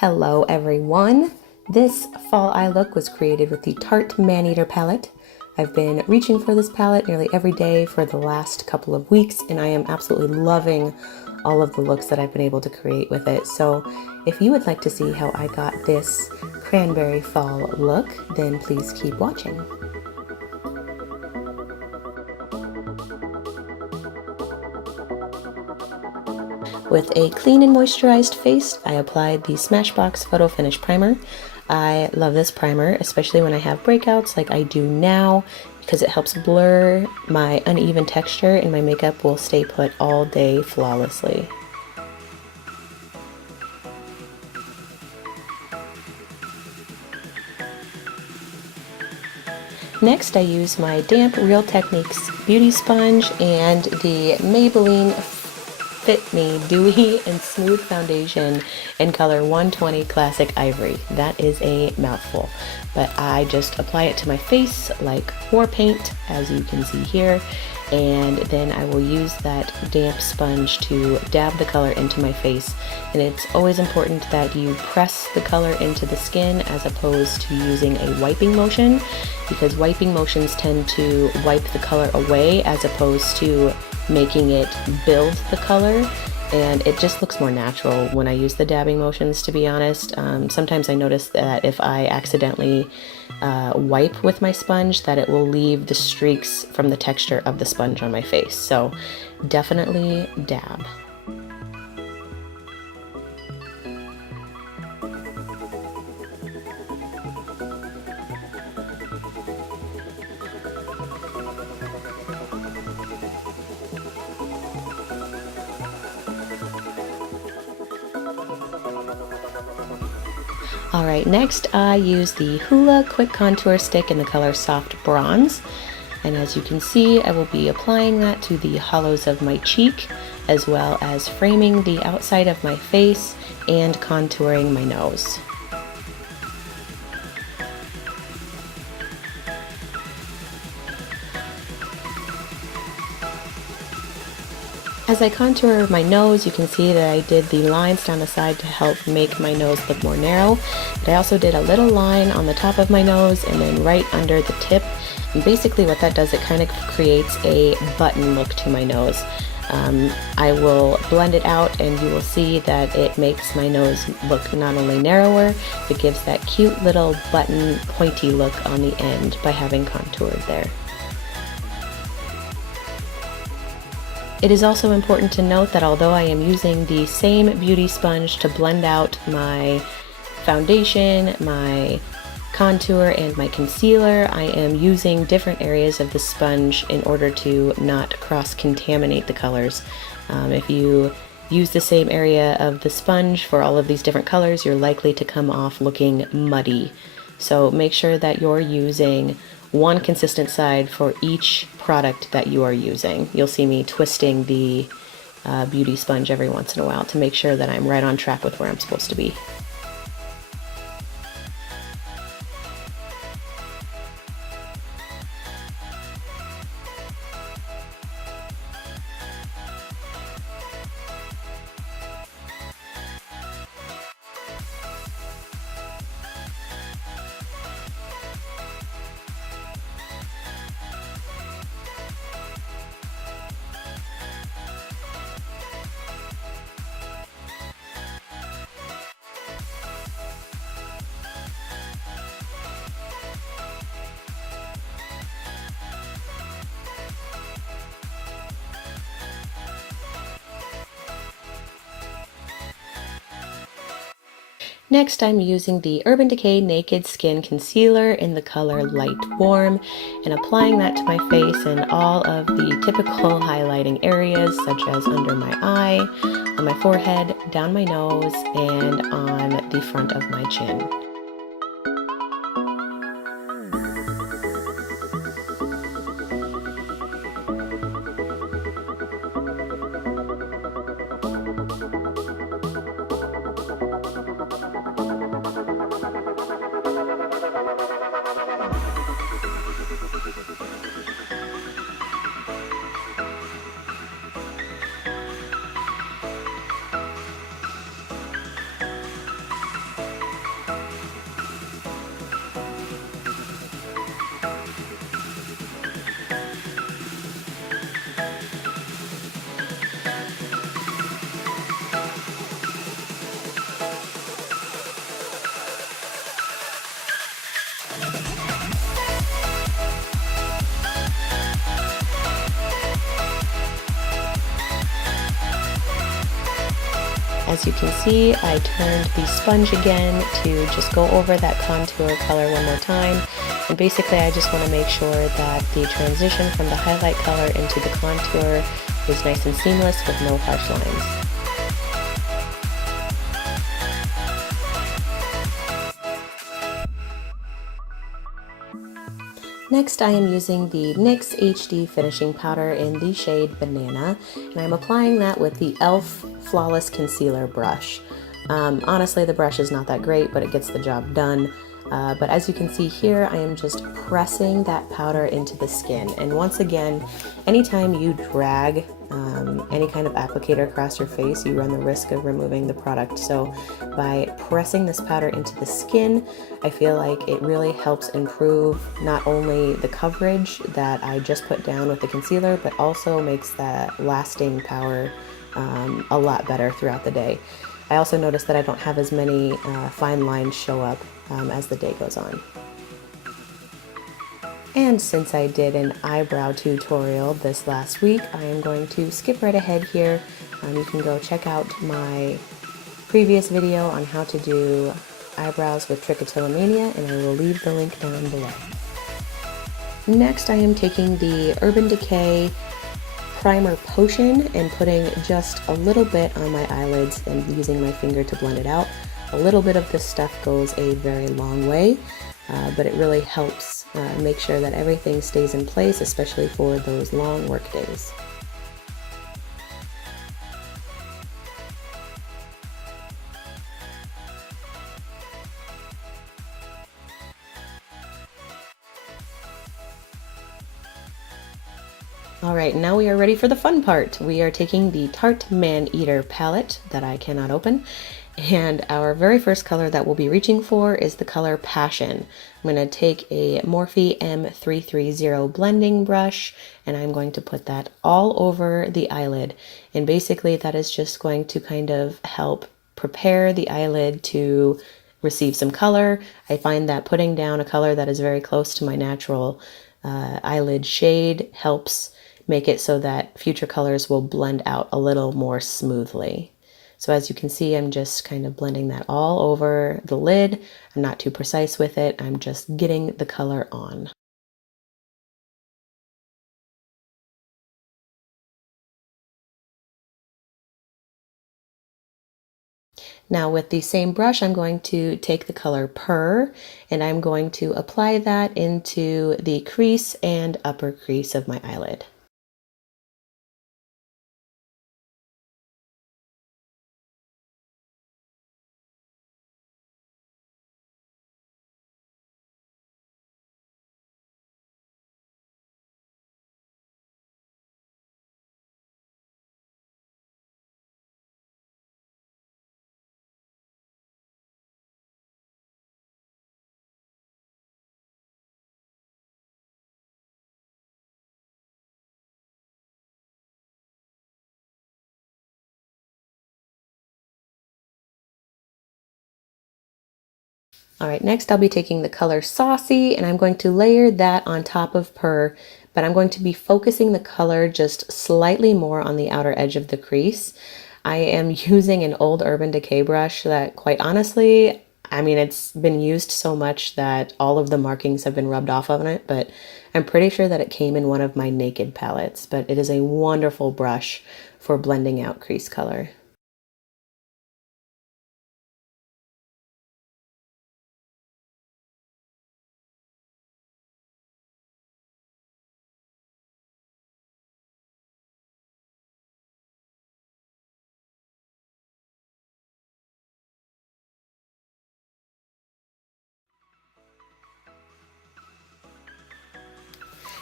Hello everyone! This fall eye look was created with the Tarte Maneater palette. I've been reaching for this palette nearly every day for the last couple of weeks, and I am absolutely loving all of the looks that I've been able to create with it. So if you would like to see how I got this cranberry fall look, then please keep watching. With a clean and moisturized face, I applied the Smashbox Photo Finish Primer. I love this primer, especially when I have breakouts like I do now, because it helps blur my uneven texture and my makeup will stay put all day flawlessly. Next, I use my damp Real Techniques beauty sponge and the Maybelline Fit Me Dewy and Smooth Foundation in color 120 Classic Ivory. That is a mouthful, but I just apply it to my face like war paint, as you can see here, and then I will use that damp sponge to dab the color into my face. And it's always important that you press the color into the skin as opposed to using a wiping motion, because wiping motions tend to wipe the color away as opposed to making it build the color, and it just looks more natural when I use the dabbing motions, to be honest. Sometimes I notice that if I accidentally wipe with my sponge, that it will leave the streaks from the texture of the sponge on my face. So definitely dab. Alright, next I use the Hoola Quick Contour Stick in the color Soft Bronze. And as you can see, I will be applying that to the hollows of my cheek, as well as framing the outside of my face and contouring my nose. As I contour my nose, you can see that I did the lines down the side to help make my nose look more narrow. But I also did a little line on the top of my nose and then right under the tip. And basically what that does, it kind of creates a button look to my nose. I will blend it out and you will see that it makes my nose look not only narrower, but gives that cute little button pointy look on the end by having contoured there. It is also important to note that although I am using the same beauty sponge to blend out my foundation, my contour, and my concealer, I am using different areas of the sponge in order to not cross-contaminate the colors. If you use the same area of the sponge for all of these different colors, you're likely to come off looking muddy. So make sure that you're using one consistent side for each product that you are using. You'll see me twisting the beauty sponge every once in a while to make sure that I'm right on track with where I'm supposed to be. Next, I'm using the Urban Decay Naked Skin Concealer in the color Light Warm and applying that to my face and all of the typical highlighting areas, such as under my eye, on my forehead, down my nose, and on the front of my chin. As you can see, I turned the sponge again to just go over that contour color one more time. And basically I just want to make sure that the transition from the highlight color into the contour is nice and seamless with no harsh lines. Next, I am using the NYX HD Finishing Powder in the shade Banana, and I'm applying that with the e.l.f. Flawless Concealer brush. Honestly, the brush is not that great, but it gets the job done. But as you can see here, I am just pressing that powder into the skin. And once again, anytime you drag any kind of applicator across your face, you run the risk of removing the product. So by pressing this powder into the skin, I feel like it really helps improve not only the coverage that I just put down with the concealer, but also makes that lasting power a lot better throughout the day. I also noticed that I don't have as many fine lines show up as the day goes on. And since I did an eyebrow tutorial this last week, I am going to skip right ahead here. You can go check out my previous video on how to do eyebrows with Trichotillomania, and I will leave the link down below. Next, I am taking the Urban Decay Primer Potion and putting just a little bit on my eyelids and using my finger to blend it out. A little bit of this stuff goes a very long way, but it really helps make sure that everything stays in place, especially for those long work days. Alright, now we are ready for the fun part. We are taking the Tarte Maneater palette that I cannot open, and our very first color that we'll be reaching for is the color Passion. I'm going to take a Morphe M330 blending brush, and I'm going to put that all over the eyelid. And basically that is just going to kind of help prepare the eyelid to receive some color. I find that putting down a color that is very close to my natural eyelid shade helps make it so that future colors will blend out a little more smoothly. So as you can see, I'm just kind of blending that all over the lid. I'm not too precise with it. I'm just getting the color on. Now with the same brush, I'm going to take the color Purr, and I'm going to apply that into the crease and upper crease of my eyelid. Alright, next I'll be taking the color Saucy, and I'm going to layer that on top of Purr, but I'm going to be focusing the color just slightly more on the outer edge of the crease. I am using an old Urban Decay brush that, quite honestly, I mean, it's been used so much that all of the markings have been rubbed off on it, but I'm pretty sure that it came in one of my Naked palettes, but it is a wonderful brush for blending out crease color.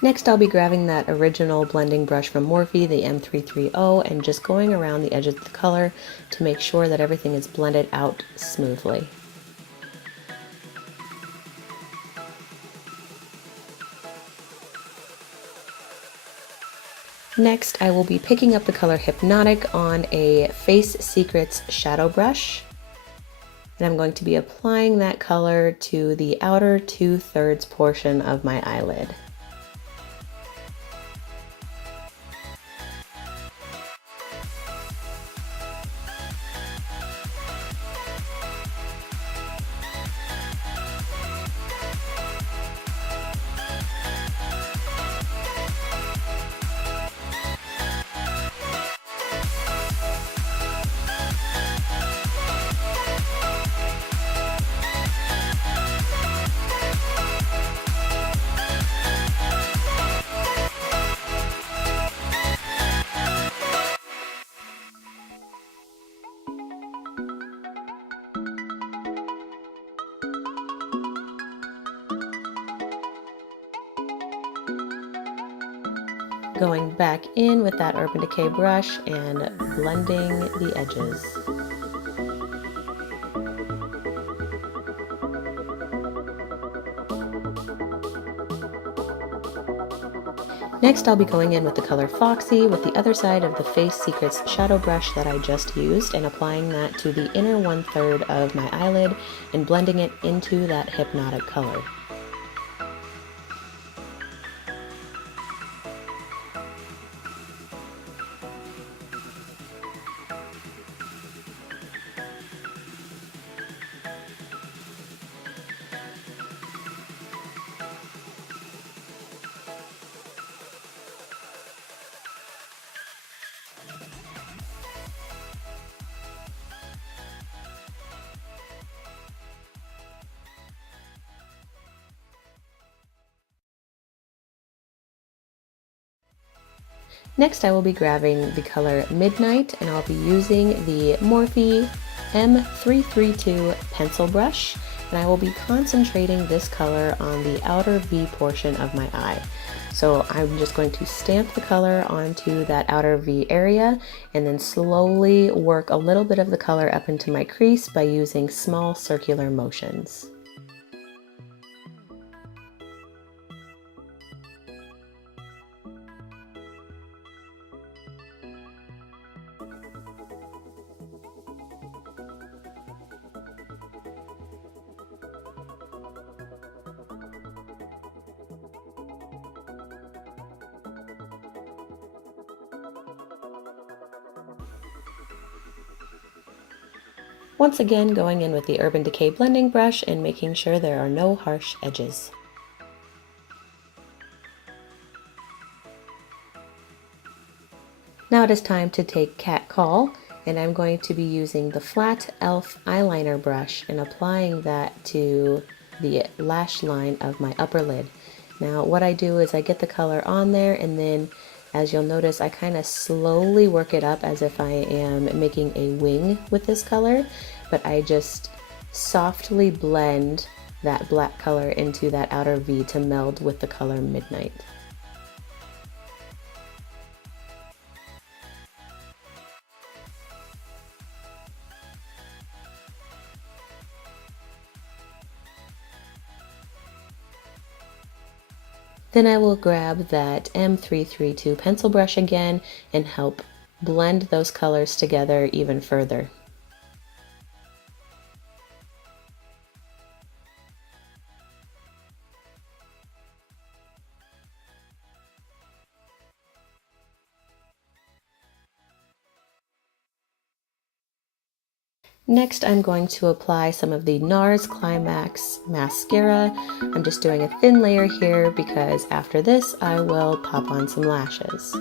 Next, I'll be grabbing that original blending brush from Morphe, the M330, and just going around the edge of the color to make sure that everything is blended out smoothly. Next, I will be picking up the color Hypnotic on a Face Secrets shadow brush, and I'm going to be applying that color to the outer 2/3 portion of my eyelid. Going back in with that Urban Decay brush and blending the edges. Next, I'll be going in with the color Foxy with the other side of the Face Secrets shadow brush that I just used and applying that to the inner 1/3 of my eyelid and blending it into that hypnotic color. Next, I will be grabbing the color Midnight and I'll be using the Morphe M332 pencil brush, and I will be concentrating this color on the outer V portion of my eye. So I'm just going to stamp the color onto that outer V area and then slowly work a little bit of the color up into my crease by using small circular motions. Once again, going in with the Urban Decay blending brush and making sure there are no harsh edges. Now it is time to take Cat Call, and I'm going to be using the flat e.l.f. eyeliner brush and applying that to the lash line of my upper lid. Now what I do is I get the color on there, and then as you'll notice, I kind of slowly work it up as if I am making a wing with this color, but I just softly blend that black color into that outer V to meld with the color Midnight. Then I will grab that M332 pencil brush again and help blend those colors together even further. Next, I'm going to apply some of the NARS Climax mascara. I'm just doing a thin layer here because after this I will pop on some lashes.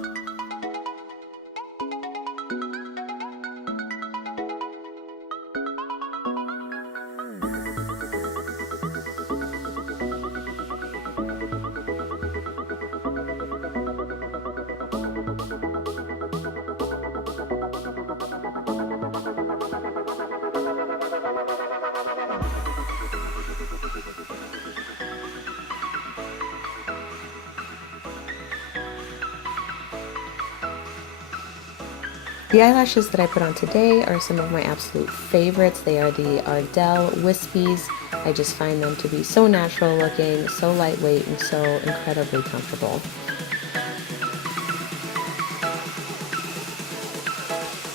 The eyelashes that I put on today are some of my absolute favorites. They are the Ardell Wispies. I just find them to be so natural looking, so lightweight, and so incredibly comfortable.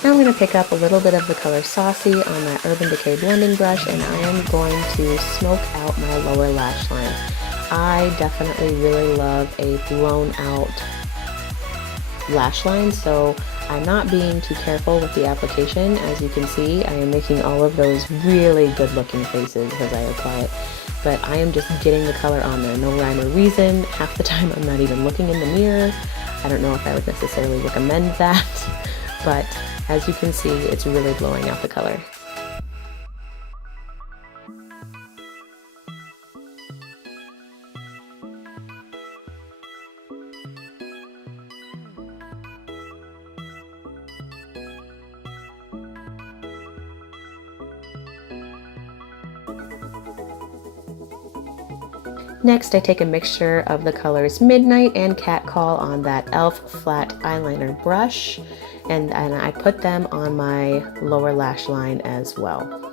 Now I'm going to pick up a little bit of the color Saucy on that Urban Decay blending brush, and I am going to smoke out my lower lash line. I definitely really love a blown out lash line, so I'm not being too careful with the application. As you can see, I am making all of those really good looking faces as I apply it, but I am just getting the color on there, no rhyme or reason. Half the time I'm not even looking in the mirror. I don't know if I would necessarily recommend that, but as you can see, it's really blowing out the color. Next, I take a mixture of the colors Midnight and Catcall on that e.l.f. flat eyeliner brush, and I put them on my lower lash line as well.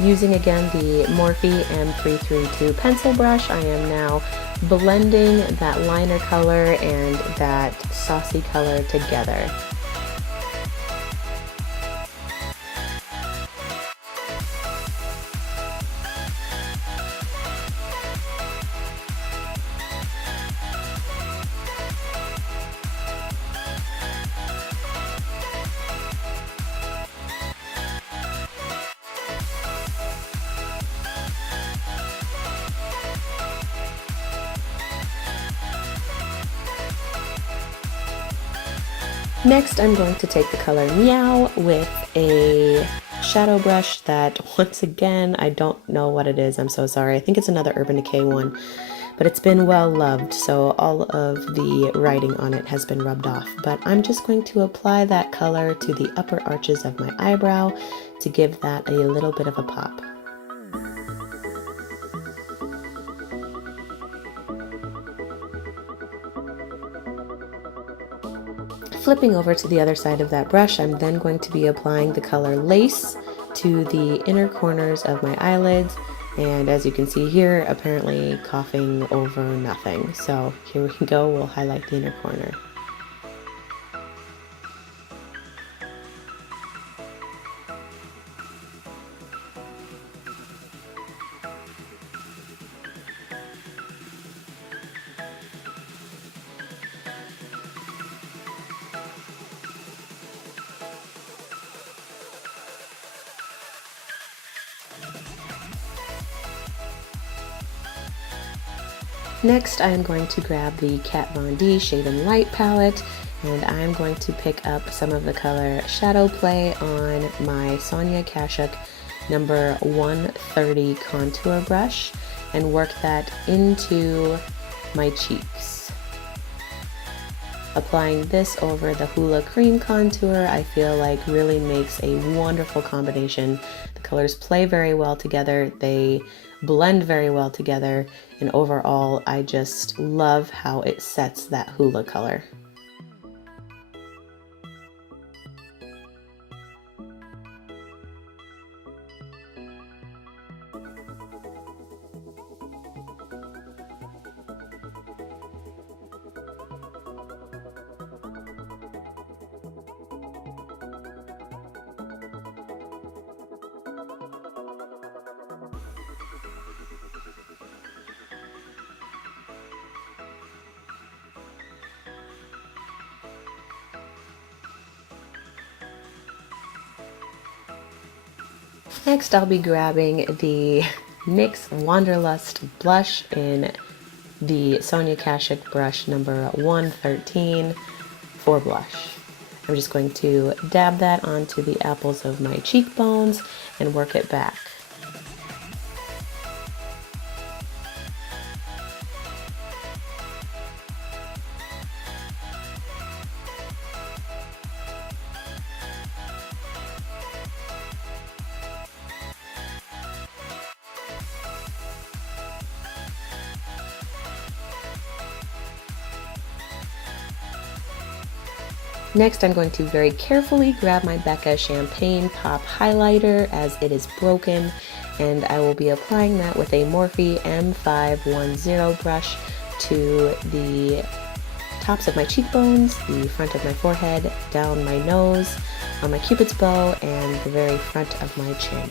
Using again the Morphe M332 pencil brush, I am now blending that liner color and that saucy color together. Next, I'm going to take the color Meow with a shadow brush that, once again, I don't know what it is. I'm so sorry. I think it's another Urban Decay one, but it's been well loved, so all of the writing on it has been rubbed off. But I'm just going to apply that color to the upper arches of my eyebrow to give that a little bit of a pop. Flipping over to the other side of that brush, I'm then going to be applying the color Lace to the inner corners of my eyelids, and as you can see here, apparently coughing over nothing. So here we go, we'll highlight the inner corner. Next, I'm going to grab the Kat Von D Shade and Light palette, and I'm going to pick up some of the color Shadow Play on my Sonia Kashuk number 130 contour brush and work that into my cheeks. Applying this over the Hoola Cream contour, I feel like really makes a wonderful combination. The colors play very well together, they blend very well together, and overall I just love how it sets that Hoola color. Next, I'll be grabbing the NYX Wanderlust blush in the Sonia Kashuk brush number 113 for blush. I'm just going to dab that onto the apples of my cheekbones and work it back. Next, I'm going to very carefully grab my Becca Champagne Pop Highlighter as it is broken, and I will be applying that with a Morphe M510 brush to the tops of my cheekbones, the front of my forehead, down my nose, on my cupid's bow, and the very front of my chin.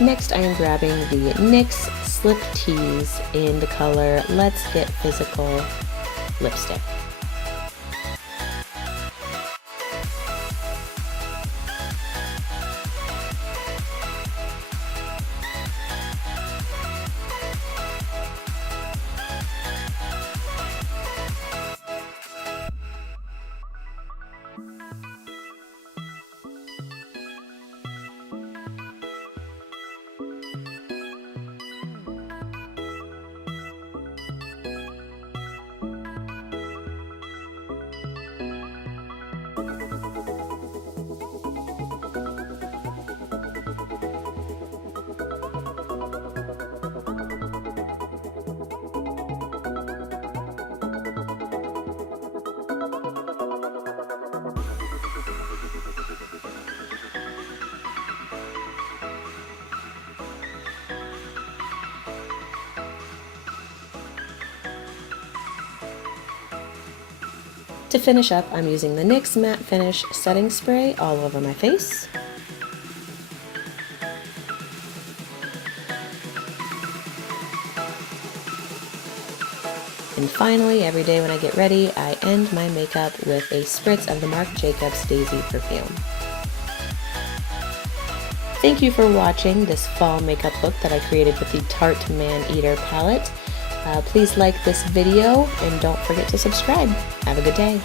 Next, I am grabbing the NYX Slip Tease in the color Let's Get Physical lipstick. To finish up, I'm using the NYX Matte Finish Setting Spray all over my face. And finally, every day when I get ready, I end my makeup with a spritz of the Marc Jacobs Daisy perfume. Thank you for watching this fall makeup look that I created with the Tarte Maneater palette. Please like this video and don't forget to subscribe. Have a good day.